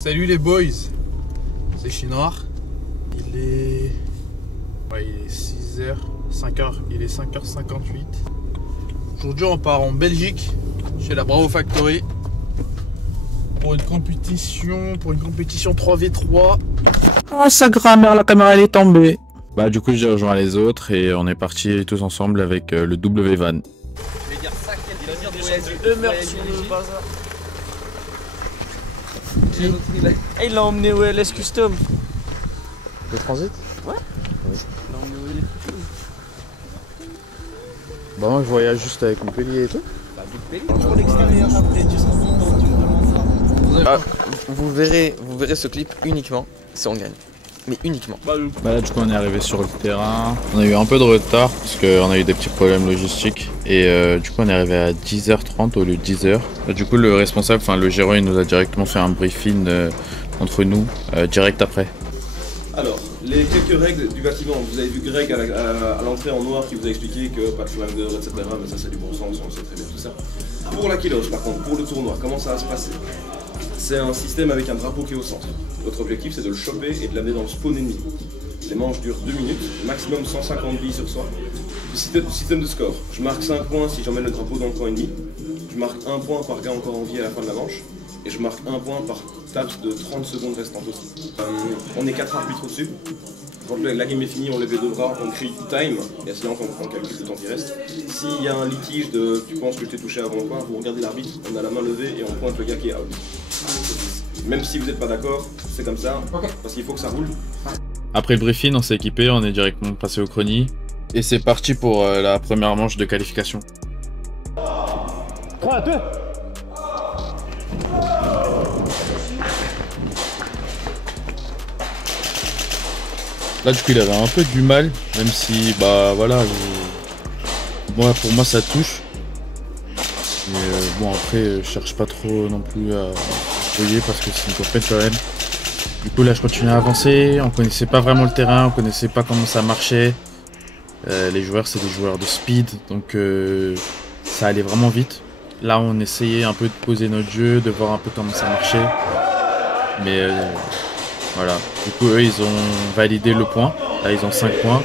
Salut les boys, c'est Chinoir. Il est 6h, 5h, il est 5h58. Aujourd'hui on part en Belgique, chez la Bravo Factory, pour une compétition 3v3. Ah sa grand-mère, la caméra elle est tombée. Bah du coup j'ai rejoint les autres et on est partis tous ensemble avec le W-Van. Je vais dire ça, il va dire des meurtres sur le bazar. Il l'a emmené au LS Custom. Le transit? Ouais. Oui. Il l'a emmené au LS Custom. Bah moi je voyage juste avec Montpellier et tout. Bah Montpellier. Pour l'extérieur après, tu seras content, tu verras ça. Vous verrez ce clip uniquement si on gagne. Mais uniquement. Bah là du coup on est arrivé sur le terrain. On a eu un peu de retard parce qu'on a eu des petits problèmes logistiques. Et du coup on est arrivé à 10h30 au lieu de 10h. Du coup le responsable, enfin le gérant, il nous a directement fait un briefing entre nous direct après. Alors, les quelques règles du bâtiment. Vous avez vu Greg à l'entrée en noir qui vous a expliqué que pas de flingueur, etc. Mais ça c'est du bon sens, on sait très bien tout ça. Pour la kilos par contre, pour le tournoi, comment ça va se passer? C'est un système avec un drapeau qui est au centre. Votre objectif c'est de le choper et de l'amener dans le spawn ennemi. Les manches durent 2 minutes, maximum 150 billes sur soi. Système de score, je marque 5 points si j'emmène le drapeau dans le camp ennemi. Je marque 1 point par gars encore en vie à la fin de la manche. Et je marque 1 point par tape de 30 secondes restantes aussi. On est 4 arbitres au-dessus. Quand la game est finie, on lève les deux bras, on crie time, et sinon on calcule le temps qui reste. S'il y a un litige de tu penses que je t'ai touché avant quoi, vous regardez l'arbitre, on a la main levée et on pointe le gars qui est out. Même si vous n'êtes pas d'accord, c'est comme ça, parce qu'il faut que ça roule. Après le briefing, on s'est équipé, on est directement passé au chronie. Et c'est parti pour la première manche de qualification. 3, 2. Là du coup il avait un peu du mal, même si bah voilà, pour moi ça touche. Mais bon après je cherche pas trop non plus à voyer parce que c'est une compète quand même. Du coup là je continue à avancer, on connaissait pas vraiment le terrain, on connaissait pas comment ça marchait. Les joueurs c'est des joueurs de speed, donc ça allait vraiment vite. Là on essayait un peu de poser notre jeu, de voir un peu comment ça marchait. Mais voilà, du coup eux ils ont validé le point, là ils ont 5 points.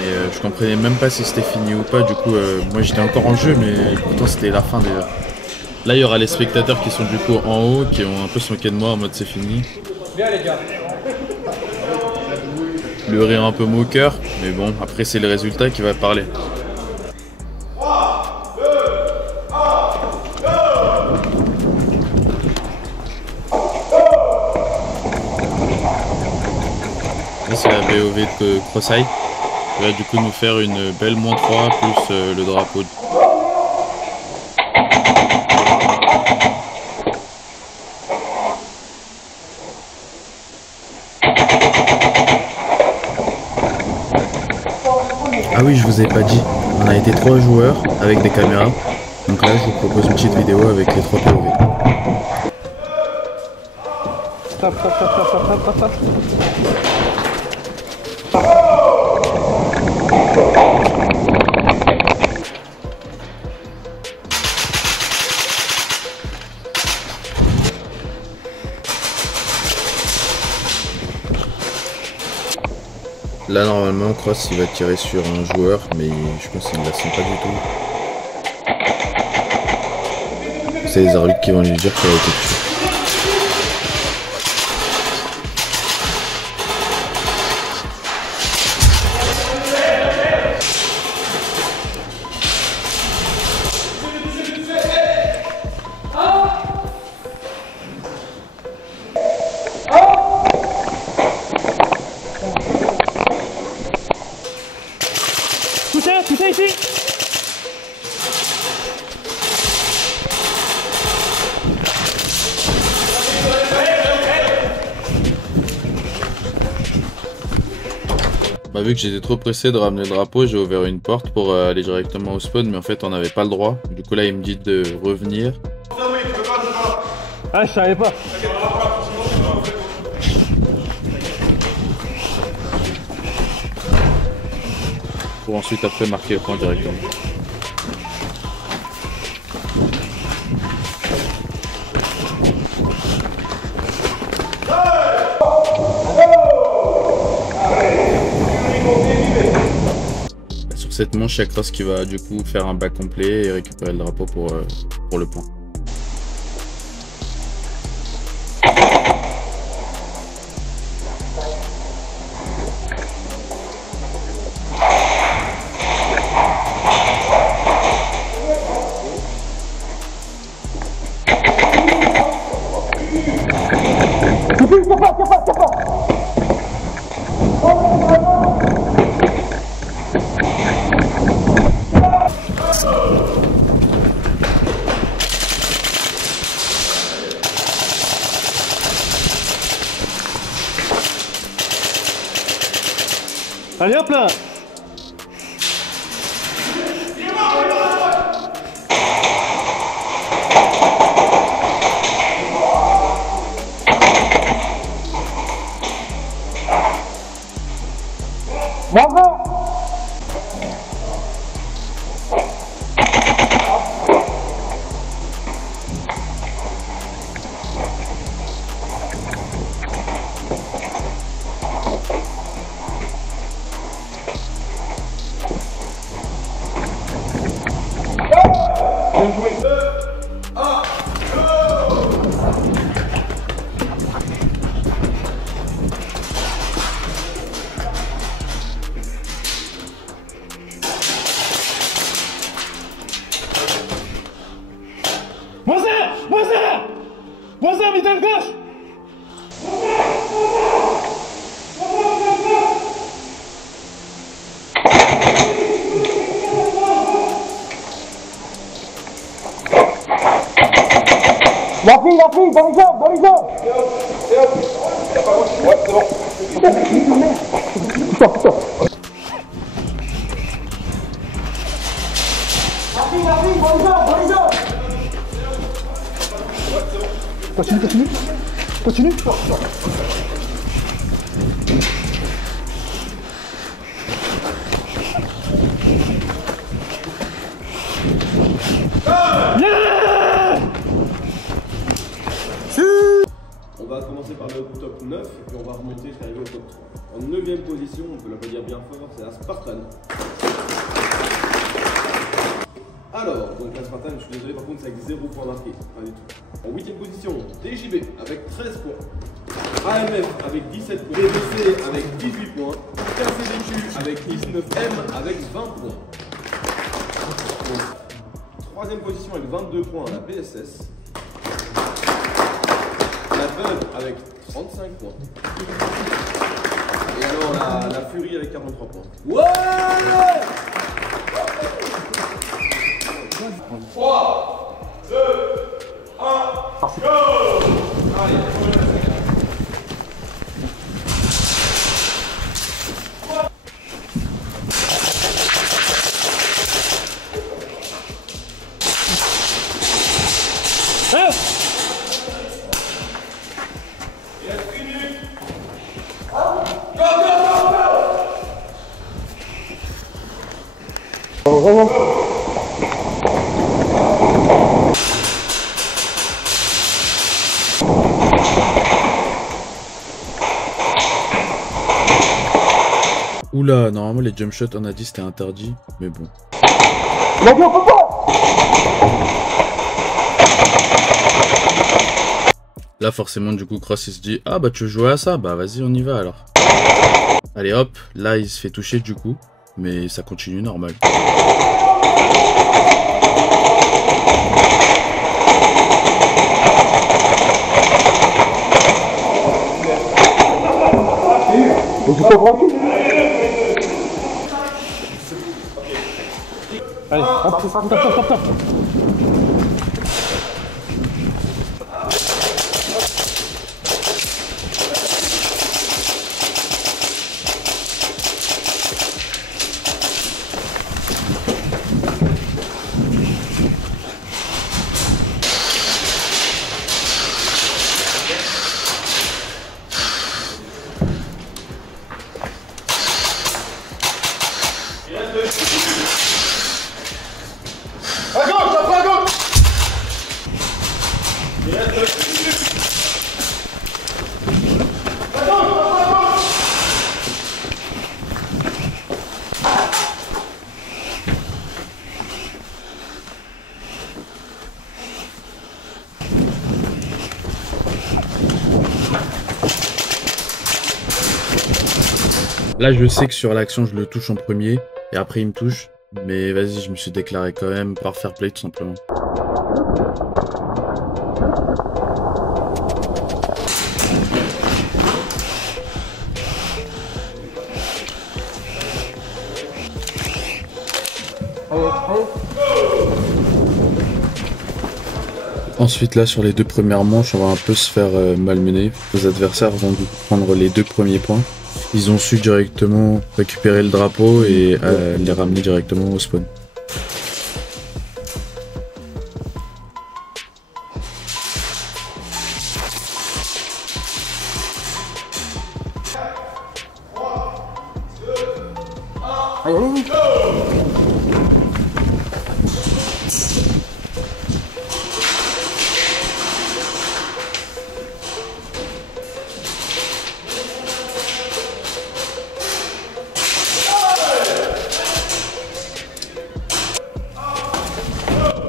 Et je comprenais même pas si c'était fini ou pas, du coup moi j'étais encore en jeu mais pourtant c'était la fin déjà. Là il y aura les spectateurs qui sont du coup en haut, qui ont un peu se moqué de moi en mode c'est fini. Bien les gars. Le rire un peu moqueur, mais bon après c'est le résultat qui va parler. C'est la VOV de Crosseye. Il va du coup nous faire une belle -3 plus le drapeau. Ah oui, je vous ai pas dit, on a été 3 joueurs avec des caméras. Donc là je vous propose une petite vidéo avec les 3 POV. Stop. Là normalement Cross il va tirer sur un joueur mais je pense qu'il ne la sent pas du tout. C'est les arbitres qui vont lui dire qu'il a été tué. Touché ici. Bah vu que j'étais trop pressé de ramener le drapeau, j'ai ouvert une porte pour aller directement au spawn, mais en fait on n'avait pas le droit. Du coup là il me dit de revenir. Ah je savais pas. Pour ensuite après marquer le point directement. cette manche, il y a Cross qui va du coup faire un back complet et récupérer le drapeau pour le point. Allez hop là. Bravo. Moisin, middle gauche. La fille, dans les jambes, dans les jambes. Ouais, c'est bon. Putain. La fille, dans les jambes. Continue. On va commencer par le top 9 et puis on va remonter jusqu'à arriver au top 3. En 9ème position, on peut l'applaudir bien fort, c'est la Spartan. Alors, donc la Spartan, je suis désolé, par contre c'est avec 0 points marqués, pas du tout. En 8ème position, TJB avec 13 points. AMF avec 17 points. BBC avec 18 points. KCDQ avec 19M avec 20 points. Donc, 3ème position avec 22 points, la BSS. La Bud avec 35 points. Et alors la Fury avec 43 points. Ouais! 3, 2, 1, go! Allez, Oula, normalement les jump shots on a dit c'était interdit, mais bon. Là forcément du coup Cross il se dit ah bah tu veux jouer à ça, bah vas-y on y va alors. Allez hop, là il se fait toucher du coup, mais ça continue normal. Allez, hop, top. À gauche, Là, je sais que sur l'action, je le touche en premier. Et après, il me touche. Mais vas-y, je me suis déclaré quand même par fair play, tout simplement. Ensuite, là, sur les 2 premières manches, on va un peu se faire malmener. Nos adversaires vont prendre les 2 premiers points. Ils ont su directement récupérer le drapeau et les ramener directement au spawn.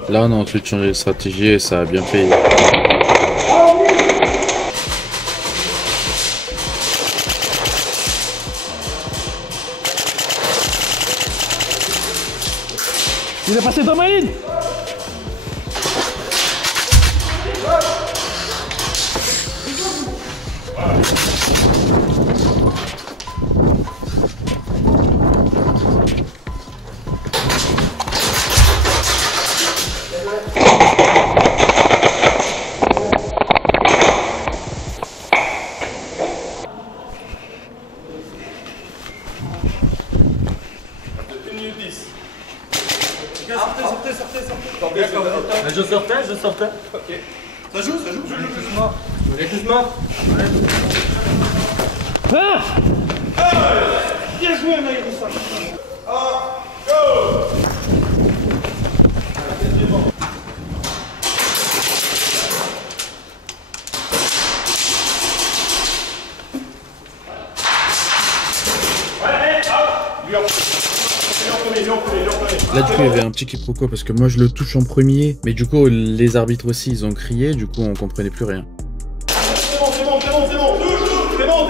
Là, on a ensuite changé de stratégie et ça a bien payé. Il est passé dans ma ligne. Je sortais. Ok. Ça joue. Doucement. Doucement. Bien joué, Maïroussa. Là, du coup, il y avait un petit quiproquo parce que moi, je le touche en premier. Mais du coup, les arbitres aussi, ils ont crié. Du coup, on comprenait plus rien. C'est bon. C'est bon.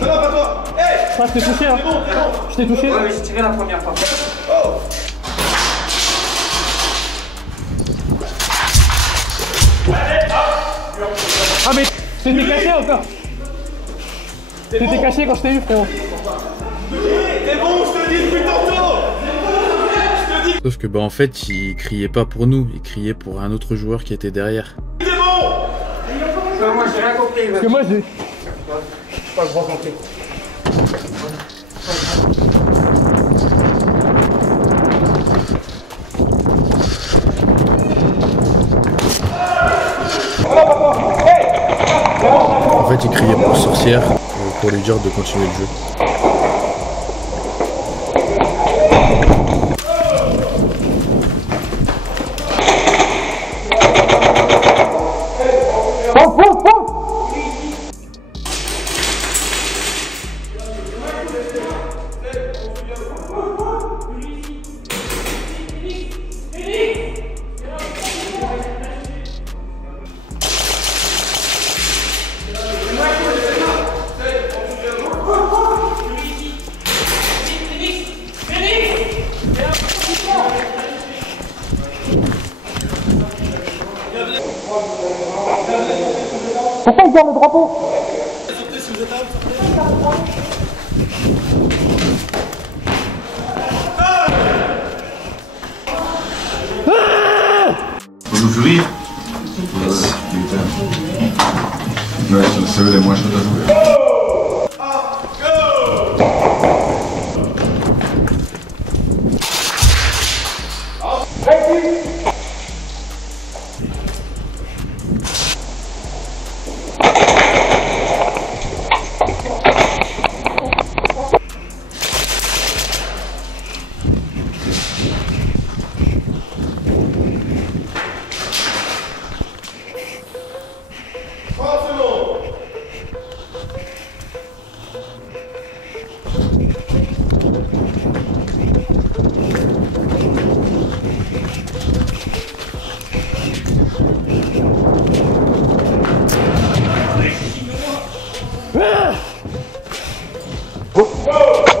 Non, pas toi. Hey. Ah, je t'ai touché, hein. C'est bon. Je t'ai touché. Ouais, mais j'ai tiré la première fois. Oh. Ah, mais t'étais caché encore. T'étais caché quand je t'ai eu, frérot. C'est bon, je te dis depuis tantôt. Sauf que, bah, en fait, ils criaient pas pour nous. Ils criaient pour un autre joueur qui était derrière. C'est bon. Moi, j'ai rien compris. Parce que moi, j'ai... Pas grand compris. En fait, ils criaient pour sorcière pour lui dire de continuer le jeu. Pourquoi il garde le drapeau? Bonjour Fury. Yes, putain. Ouais, c'est eux les moins chauds à jouer. Go.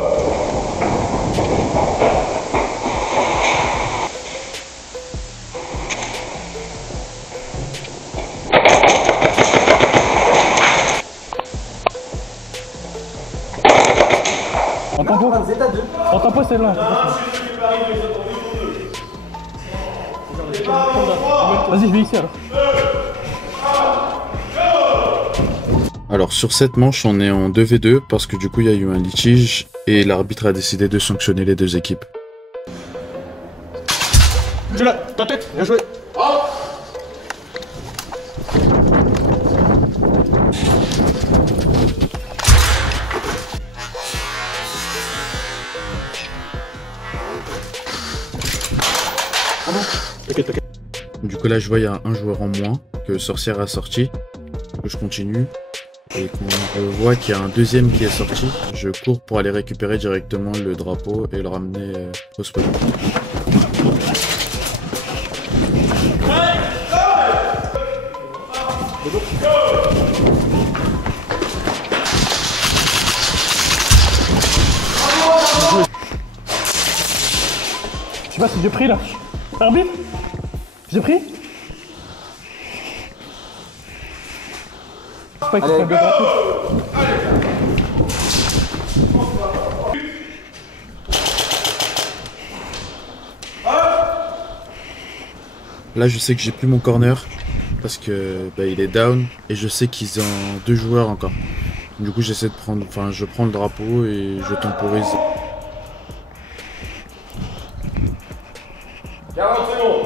En tempo. En tempo, c'est là. Vas-y, je vais ici alors. Alors sur cette manche, on est en 2v2 parce que du coup il y a eu un litige et l'arbitre a décidé de sanctionner les deux équipes. Tu l'as, ta tête, bien joué. Du coup là je vois il y a un joueur en moins que Sorcière a sorti, que je continue. Et qu'on voit qu'il y a un deuxième qui est sorti, je cours pour aller récupérer directement le drapeau et le ramener au spawn. Je sais pas si j'ai pris là. Arbitre, j'ai pris. Pas qu'il soit bien gratuit. Là je sais que j'ai plus mon corner parce que bah, il est down et je sais qu'ils ont 2 joueurs encore. Du coup j'essaie de prendre, enfin je prends le drapeau et je temporise. 40 secondes.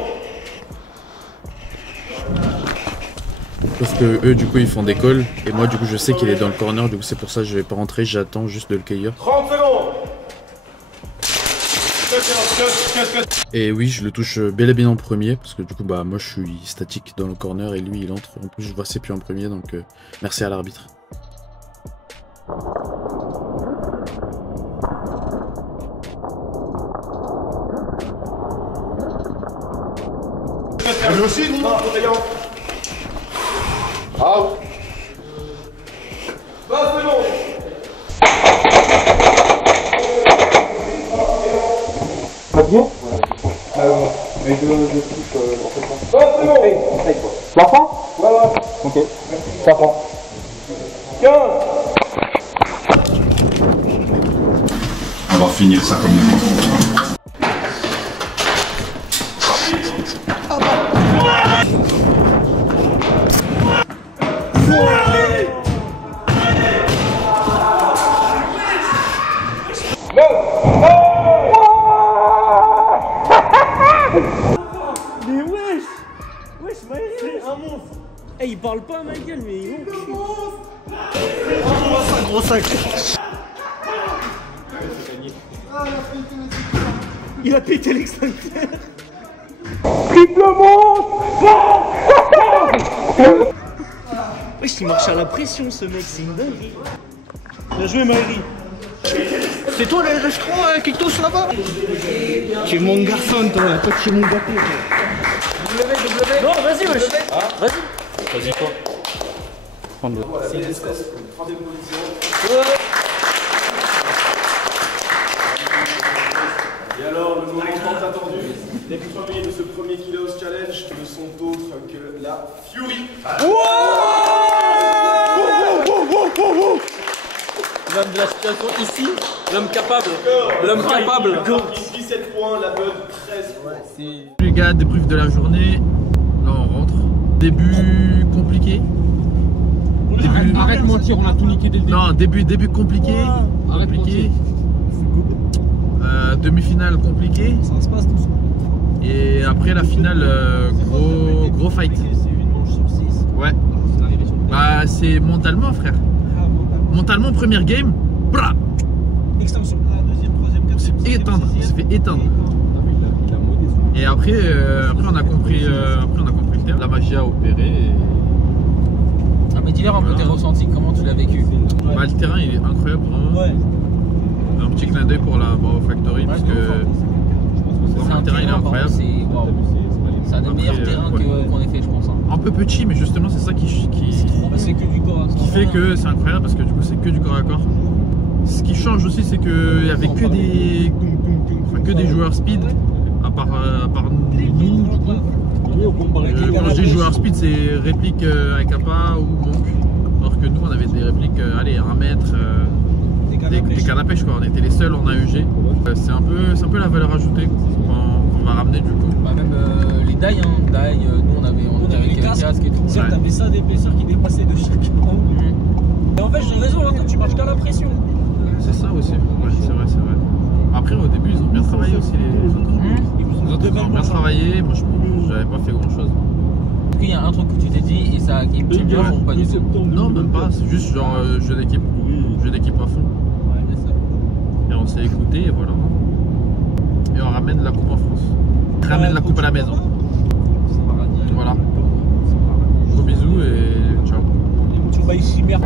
Sauf que eux du coup ils font des calls et moi du coup je sais qu'il est dans le corner, du coup c'est pour ça que je vais pas rentrer, j'attends juste de le cueillir. 30 secondes. Et oui je le touche bel et bien en premier parce que du coup bah moi je suis statique dans le corner et lui il entre, en plus je vois c'est plus en premier donc merci à l'arbitre. Lui aussi, non, out. 20 secondes. Pas bien? Mais deux trucs, on fait pas. 20 secondes. L'enfant? Ouais. Ok. Ça prend. 15. On va finir ça comme une Mais wesh Maëri, c'est un monstre. Eh, il parle pas à ma gueule, mais il est gros sac. Il a pété l'extincteur. Triple monstre. Wesh, il marche à la pression ce mec, c'est une dinguerie. Bien joué Maëri. C'est toi le restaurant Kiktos là-bas? Tu es mon garçon toi, toi tu es mon gâteau toi. Non, vas-y wesh. Vas-y. Vas-y quoi. Et alors, le moment tant attendu, les premiers de ce premier Kilos Challenge ne sont autres que la Fury. L'homme de la situation ici, l'homme capable. L'homme capable. 17 points, la Bud 13 points. Les gars, débrief de la journée. Là on rentre. Début compliqué. Arrête de mentir, on a tout niqué dès le début. Non, début compliqué. Arrête de mentir. Demi-finale compliquée. Ça se passe tout ça. Et après la finale, gros fight. C'est une manche sur 6. Ouais. Bah c'est mentalement frère. Mentalement première game. Bra. Extinction. La deuxième, troisième, quatrième. On s'est fait éteindre. Et après, on a compris le terme. La magie a opéré. Et... Ah mais dis-leur un peu tes ressentis, comment tu l'as vécu? Bah, le terrain il est incroyable vraiment. Ouais. Un petit clin d'œil pour la Bao Factory parce que vraiment, le terrain il est incroyable. C'est un des meilleurs Après, terrains qu'on ait fait je pense. Un peu petit mais justement c'est ça qui C'est que du corps. qui fait que c'est incroyable parce que du coup c'est que du corps à corps. Ce qui change aussi c'est qu'il y avait que des joueurs speed à part nous du coup. Quand je dis joueurs speed c'est réplique avec Kappa ou Monk. Alors que nous on avait des répliques allez 1 mètre des cannes à pêche quoi. On était les seuls en AEG. C'est un peu la valeur ajoutée qu'on va ramener du coup. Bah même les dailles, nous on avait les casques et tout. Certes, t'avais ça d'épaisseur qui dépassait de chaque angle. Et en fait, j'ai raison, quand tu marches qu'à la pression. C'est ça aussi, ouais, c'est vrai. Après au début ils ont bien travaillé aussi les autres. Les autres ils ont bien travaillé, moi j'avais pas fait grand chose. Il y a un truc que tu t'es dit et ça qui me bien ou pas du tout? Non même pas, c'est juste genre jeu d'équipe à fond. Et on s'est écouté et voilà. Et on ramène la coupe en France. On ramène la coupe à la maison. Voilà. Gros bisous et ciao. Tu vas ici, merde.